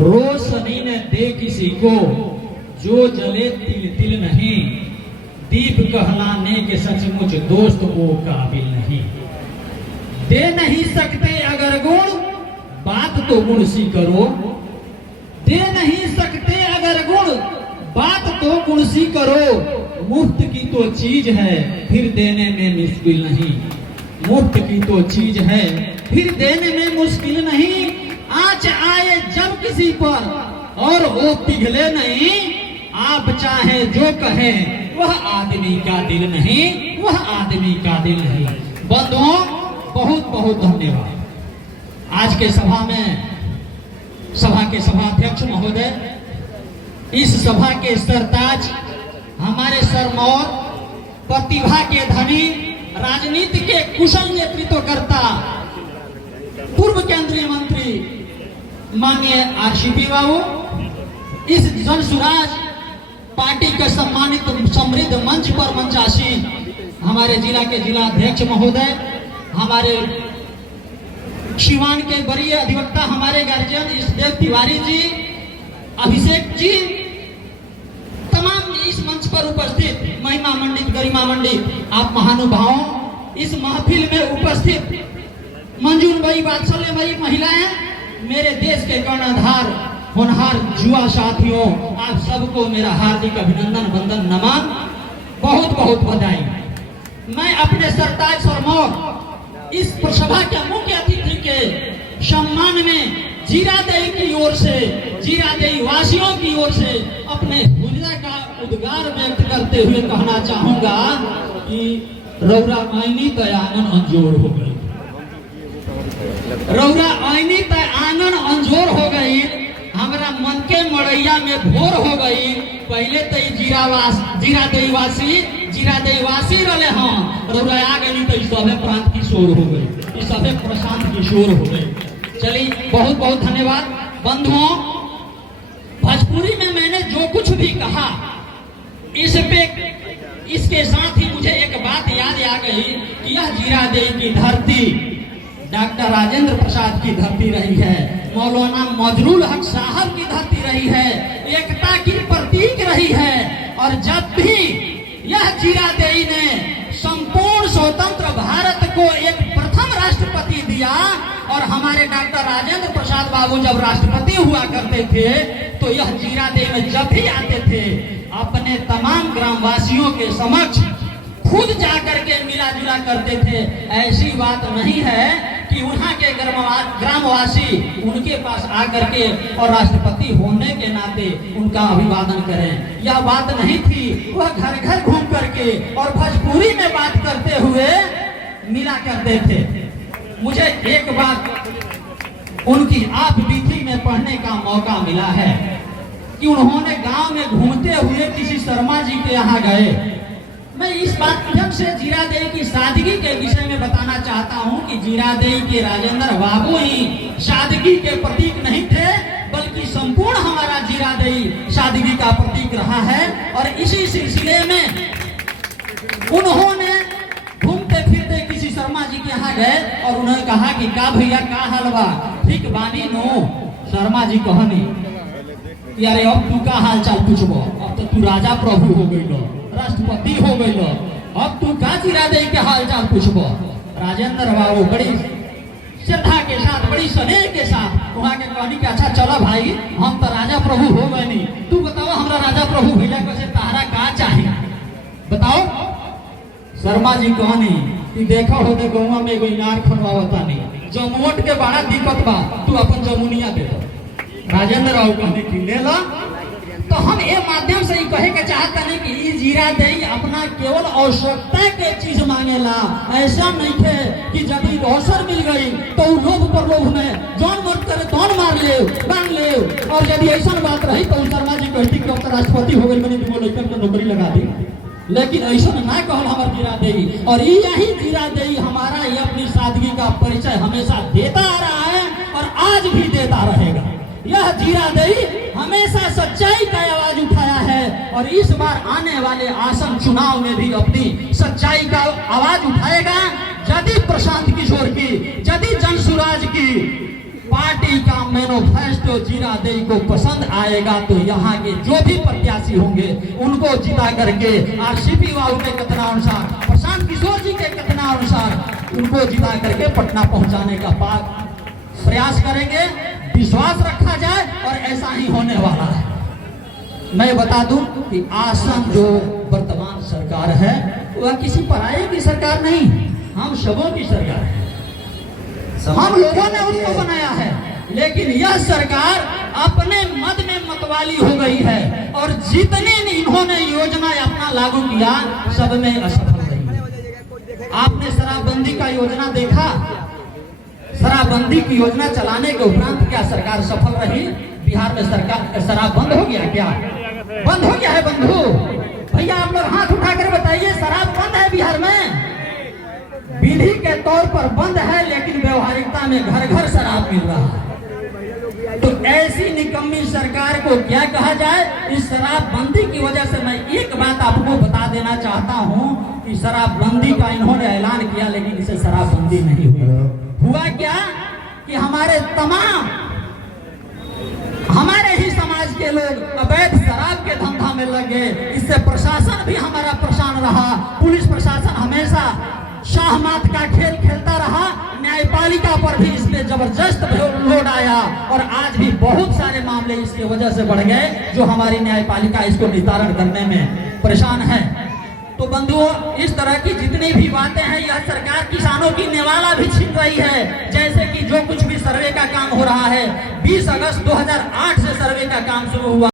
रोशनी न दे किसी को जो जले तिल तिल नहीं, दीप कहलाने के सचमुच दोस्त को काबिल नहीं। दे नहीं सकते अगर गुण, बात तो गुण सी करो। दे नहीं सकते अगर गुण, बात तो गुण सी करो। मुफ्त की तो चीज है फिर देने में मुश्किल नहीं। मुफ्त की तो चीज है फिर देने में मुश्किल नहीं। आँच आए जब किसी पर और वो पिघले नहीं, आप चाहे जो कहें वह आदमी का दिल नहीं, वह आदमी का दिल नहीं। बंधुओं, बहुत बहुत धन्यवाद। आज के सभा में सभा के सभाध्यक्ष महोदय, इस सभा के सरताज हमारे सरमौर, प्रतिभा के धनी, राजनीति के कुशल नेतृत्वकर्ता, पूर्व केंद्रीय मंत्री माननीय आरसीपी बाबू, इस जन सुराज पार्टी के सम्मानित समृद्ध मंच पर मंचासीन हमारे जिला के जिला अध्यक्ष महोदय, हमारे शिवान के वरीय अधिवक्ता, हमारे गार्जियन ईशदेव तिवारी जी, अभिषेक जी, तमाम इस मंच पर उपस्थित महिमा मंडित, गरिमा मंडित, आप महानुभावों, इस महफिल में उपस्थित मंजूर भाई, वात्सल्य भाई, महिलाएं, मेरे देश के कर्णधार होनहार युवा साथियों, आप सबको मेरा हार्दिक अभिनंदन, वंदन, नमन, बहुत बहुत बधाई। मैं अपने सरताज सरमौर इस सभा के मुख्य अतिथि के सम्मान में जीरादेई की ओर से, जीरादेई वासियों की ओर से अपने हृदय का उद्गार व्यक्त करते हुए कहना चाहूंगा कि रौरा आईनी तय आंगन अंजोर हो गई। रौरा आईनी तय आंगन अंजोर हो गई, हमारा मन के मड़ैया में भोर हो गई। पहले तो जीरादेई वासी रहे हाँ, रौरा आ गई तो सभे प्रांत की शोर हो गई, सभे प्रशांत की शोर हो गई। चलिए, बहुत बहुत धन्यवाद। बंधुओं, भोजपुरी में मैंने जो कुछ भी कहा, इस पे इसके साथ ही मुझे एक बात याद आ गई कि यह जीरादेई की धरती डॉक्टर राजेंद्र प्रसाद की धरती रही है, मौलाना मजरूल हक साहब की धरती रही है, एकता की प्रतीक रही है। और जब भी यह जीरादेई ने संपूर्ण स्वतंत्र भारत को एक प्रथम राष्ट्रपति दिया, और हमारे डॉक्टर राजेंद्र प्रसाद बाबू जब राष्ट्रपति हुआ करते थे, तो यह जीरादेई में जब भी आते थे, अपने तमाम ग्रामवासियों के समक्ष खुद जाकर के मिला जुला करते थे। ऐसी बात नहीं है कि वहाँ के ग्रामवासी उनके पास आकर के और राष्ट्रपति होने के नाते उनका अभिवादन करें, यह बात नहीं थी। वह घर घर घूम करके और भोजपुरी में बात करते हुए मिला करते थे। मुझे एक बात उनकी आप बीती में पढ़ने का मौका मिला है कि उन्होंने गांव में घूमते हुए किसी शर्मा जी के यहाँ गए। मैं इस माध्यम से जीरादेई की सादगी के विषय में बताना चाहता हूं कि जीरादेई के राजेंद्र बाबू ही सादगी के प्रतीक नहीं थे, बल्कि संपूर्ण हमारा जीरादेई सादगी का प्रतीक रहा है। और इसी सिलसिले में उन्होंने घूमते फिरते किसी शर्मा जी के यहाँ गए और उन्होंने कहा कि का भैया का हलवा ठीक बानी नो। शर्मा जी कहनी, यारे अब तू का हाल चाल पूछबो, अब तो तू राजा प्रभु हो गई, राष्ट्रपति हो गई, अब तू का जीरादेई के हाल चाल पूछबो। राजेंद्र बाबू बड़ी श्रद्धा के साथ, बड़ी स्नेह के साथ वहाँ के कहनी कि अच्छा चलो भाई, हम तो राजा प्रभु हो गए नहीं, तू बताओ हमारा राजा प्रभु भैया कैसे तारा का चाहिए बताओ। शर्मा जी कहनी कि देखो हो दे गौवा में एगो इनार खनवावता नहीं, जमुवट के बड़ा दिक्कत बा, तू अपन जमुनिया दे दो। राजेंद्र बाबू कहने की ले ला। तो हम ये माध्यम से ही कहे के चाहते हैं कि जीरादेई अपना केवल आवश्यकता के चीज मांगेला, ऐसा नहीं थे कि जब अवसर मिल गई तो लोभ पर लोभ में जौन मत करे तौन मार ले बांध ले। और यदि ऐसा बात रही तो शर्मा जी कहती कि अब तो राष्ट्रपति हो गई, मैंने दूगो लड़कन को नौकरी लगा दी, लेकिन ऐसा ना कहल हमारे जीरादेई। और यही जीरादेई हमारा ये अपनी सादगी का परिचय हमेशा देता आ रहा है और आज भी देता रहेगा। यह जीरादेई हमेशा सच्चाई का आवाज उठाया है और इस बार आने वाले आसन चुनाव में भी अपनी सच्चाई का आवाज उठाएगा। यदि प्रशांत किशोर की, यदि जनसुराज की पार्टी का मैनिफेस्टो जीरादेई को पसंद आएगा तो यहाँ के जो भी प्रत्याशी होंगे उनको जिता करके आरसीपी बाबू के कथनानुसार, प्रशांत किशोर जी के कथनानुसार उनको जिता करके पटना पहुंचाने का प्रयास करेंगे। विश्वास रखा जाए और ऐसा ही होने वाला है। मैं बता दूं कि आसन जो वर्तमान सरकार है वह किसी पराये की सरकार नहीं, हम सबों की सरकार है। हम लोगों ने उसको बनाया है, लेकिन यह सरकार अपने मत में मतवाली हो गई है और जितने इन्होंने योजना अपना लागू किया सब में असफल रही। आपने शराबबंदी का योजना देखा, शराबबंदी की योजना चलाने के उपरांत क्या सरकार सफल रही? बिहार में सरकार शराब बंद हो गया क्या? बंद हो गया है बंधु? भैया आप लोग हाथ उठा कर बताइए, शराब बंद है बिहार में? विधि के तौर पर बंद है, लेकिन व्यवहारिकता में घर घर शराब मिल रहा है। तो ऐसी निकम्मी सरकार को क्या कहा जाए? इस शराबबंदी की वजह से मैं एक बात आपको बता देना चाहता हूं कि शराबबंदी का इन्होंने ऐलान किया, लेकिन इसे शराबबंदी नहीं हुई। हुआ क्या कि हमारे ही समाज के लोग अवैध शराब के धंधा में लगे। इससे प्रशासन भी हमारा परेशान रहा, पुलिस प्रशासन हमेशा शाहमात का खेल खेलता रहा, न्यायपालिका पर भी इसमें जबरदस्त लोड आया और आज भी बहुत सारे मामले इसकी वजह से बढ़ गए जो हमारी न्यायपालिका इसको निस्तारण करने में परेशान है। तो बंधुओं, इस तरह की जितनी भी बातें हैं, यह सरकार किसानों की नेवाला भी छीन रही है। जैसे कि जो कुछ भी सर्वे का काम हो रहा है, 20 अगस्त 2008 से सर्वे का काम शुरू हुआ।